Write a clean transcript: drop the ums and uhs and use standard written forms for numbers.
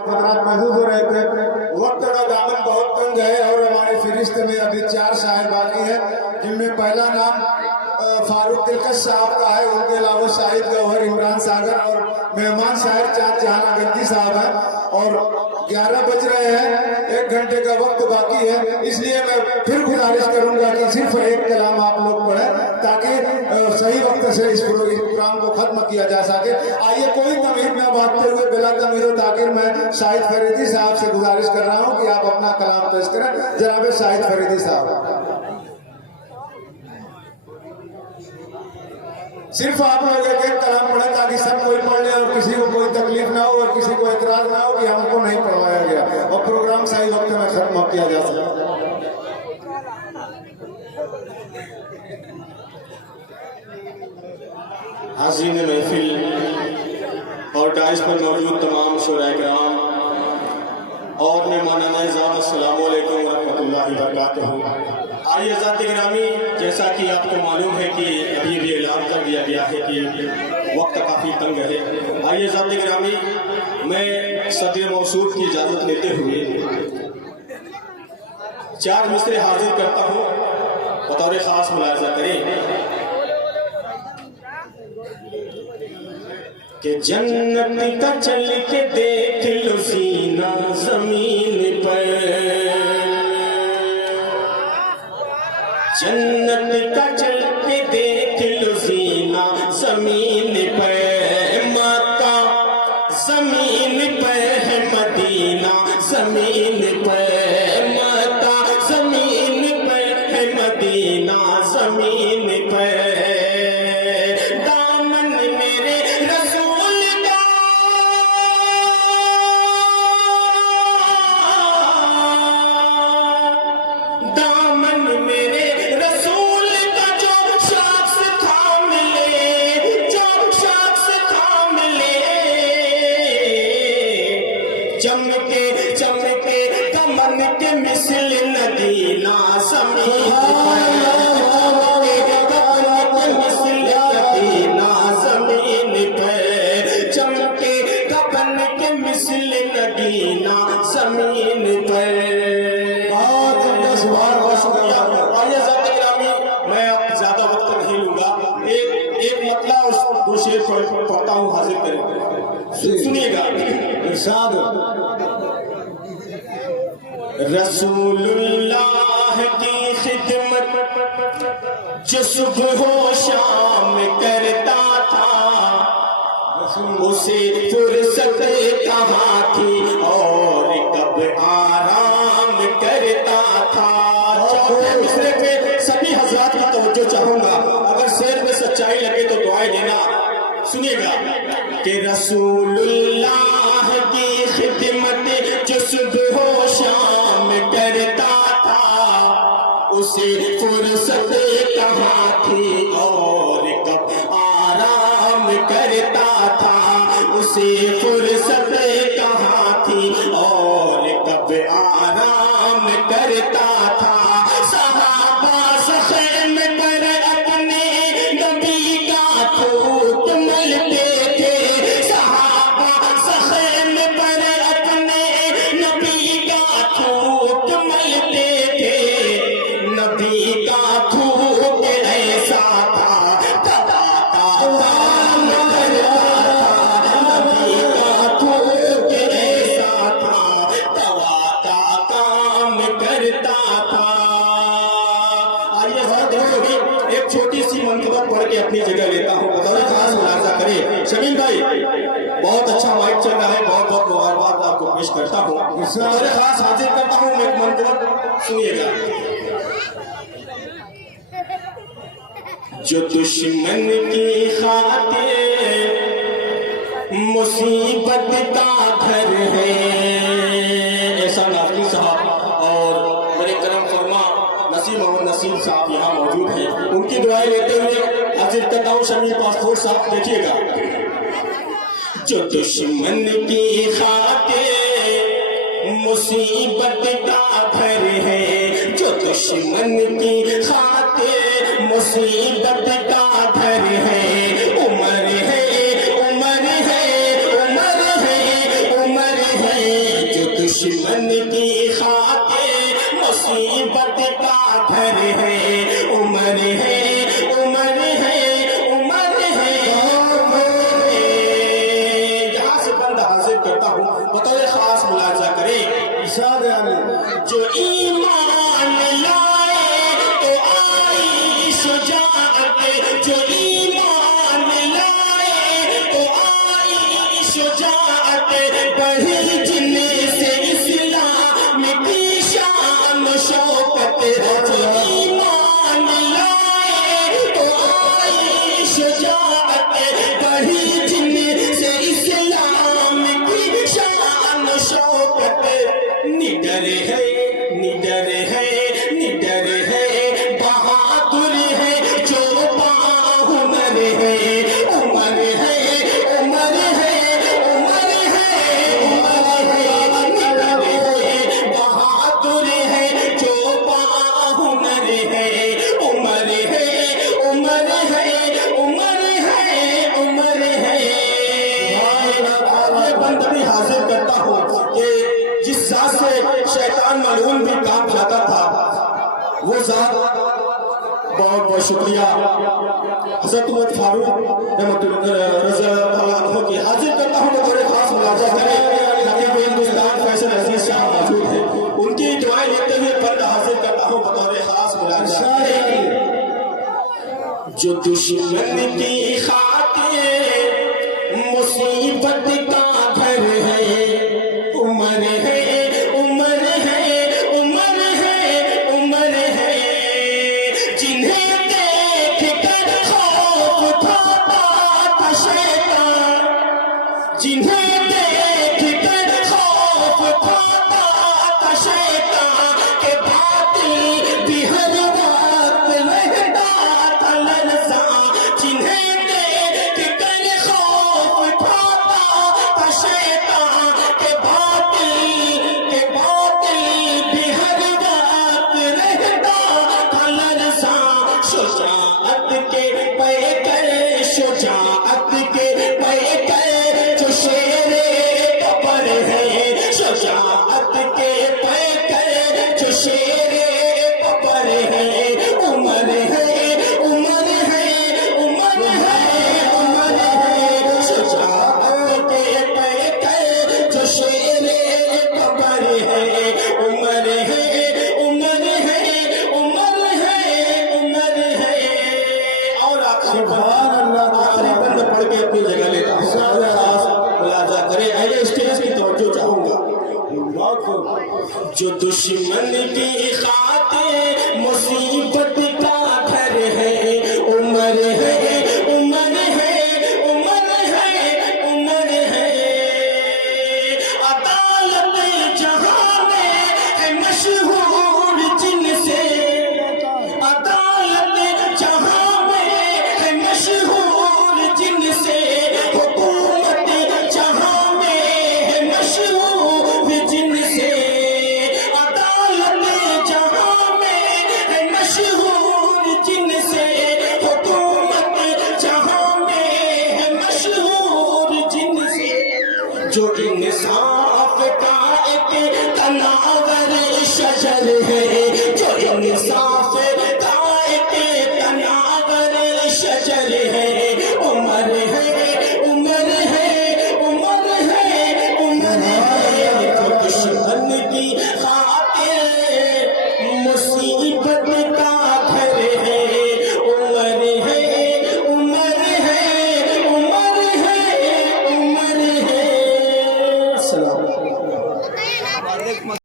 खतरात महसूस हो रहे थे। वक्त का दामन बहुत तंग है और हमारे फहरिस्त में अभी 4 शायर बाकी है, जिनमें पहला नाम फारूक दिलकश साहब का है। उनके अलावा शाहिद गौहर, इमरान सागर और मेहमान शायर चांद जहान अगंदी साहब है। और 11 बज रहे हैं, 1 घंटे का वक्त बाकी है, इसलिए मैं फिर गुजारिश करूंगा कि सिर्फ एक कलाम आप लोग पढ़ें ताकि सही वक्त से इस प्रोग्राम को खत्म किया जा सके। आइए, कोई तमीर न बांटते हुए बिला तमीर ताकिर मैं शाहिद फरीदी साहब से गुजारिश कर रहा हूं कि आप अपना कलाम पेश करें। जनाब शाहिद फरीदी साहब, सिर्फ आप लोग एक एक कलाम पढ़ें ताकि सब कोई पढ़ ले और किसी को कोई तकलीफ ना हो और किसी को एतराज ना हो कि हमको नहीं पढ़वाया गया और प्रोग्राम सही वक्त में खत्म किया जा सके। हाज़रीन महफिल और डाइस पर मौजूद तमाम शुराए किराम और मेहमानान इज़्ज़त, अस्सलामु अलैकुम व रहमतुल्लाहि व बरकातहू। आइए ज़ात गिरामी, जैसा कि आपको मालूम है कि अभी भी ऐलान कर दिया गया है कि वक्त काफ़ी तंग है। आइए ज़ात गिरामी, मैं सदर मौसूफ की इजाज़त लेते हुए 4 मिसरे हाजिर करता हूँ, बतौर ख़ास मुलाज़ा करें कि जन्नत का चल के देख लो सीना ज़मीन पर, जन्नत का चल के देख लो सीना ज़मीन पर, मक्का ज़मीन पर है, मदीना ज़मीन पर, मक्का ज़मीन पर है, मदीना ज़मीन पर। दामन मेरे रसूल का, दामन मेरे रसूल का जो शख्स थाम ले, जो शख्स थाम ले, चमके चमके दमन के मिसल नगीना ज़मीन पर, चमके दमन के मिसल नगीना ज़मीन पर। बहुत शुक्रिया। आइए ज़ात गिरामी, मैं अब ज्यादा वक्त नहीं लूंगा, एक मतला उस 2 शेर पढ़ता हूँ, हाजिर करें, सुनिएगा। इरशाद। रसूलुल्लाह की खिदमत जो सुबह शाम करता था, उसे फुर्सत कहाँ थी और कब आराम करता था। चौथे मिसरे पे सभी हजरात की तवज्जो चाहूंगा, अगर शेर में सच्चाई लगे तो दुआएं देना। सुनिएगा कि रसूलुल्लाह की खिदमत जो सुबह शाम करता था, उसे फुर्सत कहाँ थी और कब आराम करता था, उसे फुर्सत कहाँ थी और कब आराम करता था। सहाबा सखैम पर अपने नबी का थूक मलते थे, सहाबा सखैम पर अपने नबी का थूक मलते थे, नबी का थूक ऐसा था तवा का काम करता था, नबी का थूक ऐसा था तवा का काम करता था। आइए एक छोटी सी मंतबत पढ़ के अपनी जगह लेता हूँ, बतौर खास मुलाजा करें। शमीम भाई, बहुत अच्छा माइक चल रहा है, बहुत बहुत मुबारकबाद आपको पेश करता हूँ, बतौर खास हाजिर करता हूँ एक मंतबत, सुनिएगा। जो दुश्मन की खातिर मुसीबत का घर है, ऐसा नाज़मी साहब और मेरे करम फरमा नसीम मोहम्मद नसीम साहब यहाँ मौजूद हैं, उनकी दुआएं लेते हुए हाजिर करता हूँ शमीम पासपोर साहब। देखिएगा, जो दुश्मन की खातिर मुसीबत का घर है, जो दुश्मन की खातिर मुसीबत का घर है, उमर है, उमर है, उमर है, उमर है, دشمن کی خاطر مصیبت کا گھر ہے، عمر ہے، عمر ہے، عمر ہے۔ یہاں سے بند حاضر کرتا ہوں، بطور خاص ملاحظہ کریں، ارشاد علی جو ایمان لائے تو آئی شجاعت، جو ایمان لائے تو آئی شجاعت، بڑھی جن سے اسلام کی شان و شوکت، جو ایمان لائے تو آئی شجاعت، بڑھی جن سے اسلام کی شان و شوکت، نڈر ہے، نڈر ہے، نڈر ہے، بہادر ہے، جو باہنر ہے، عمر ہے، عمر ہے، عمر ہے، عمر ہے، نڈر ہے، بہادر ہے، جو باہنر ہے، عمر ہے، عمر ہے، عمر ہے، عمر ہے۔ یہ بند بھی حاضر کرتا ہوں کہ جس ذات سے شیطان ملعون بھی کام جاتا تھا، وہ ذات بہت بہت شکریہ حضرت عمر فاروق رحمۃ اللہ رضی اللہ عنہ کی حاضر کرتا ہوں بطور خاص ملاحظہ کریں، نقیب ہندوستان فیصل عزیز صاحب موجود ہیں، ان کی دعائیں لیتے ہوئے بند حاضر کرتا ہوں بطور خاص ملاحظہ کریں۔ جو دشمن کی خاطر مصیبت کا گھر ہے، عمر ہے، عمر ہے، عمر ہے، عمر ہے، جنہیں دیکھ کر خوف کھاتا تھا شیطان، جنہیں دیکھ کر خوف کھاتا تھا شیطان، کہ باطل بھی ہر وقت رہتا تھا لرزاں، جنہیں دیکھ کر خوف کھاتا تھا شیطان، کہ باطل بھی ہر وقت رہتا تھا لرزاں، شجاعت کے پیکر، شجاعت کے پیکر، جو شیر کبر ہے، شجاعت کے پیکر، جو شیر کبر ہے، عمر ہے، عمر ہے، عمر ہے، عمر ہے، شجاعت کے پیکر، جو شیر کبر ہے، عمر ہے، عمر ہے، عمر ہے، عمر ہے۔ اور آخری بند پڑھ کے اپنی جگہ لیتا ہوں، خاص ملاحظہ کریں، آئیے اسٹیج کی توجہ چاہوں گا۔ جو دشمن کی خاطر مصیبت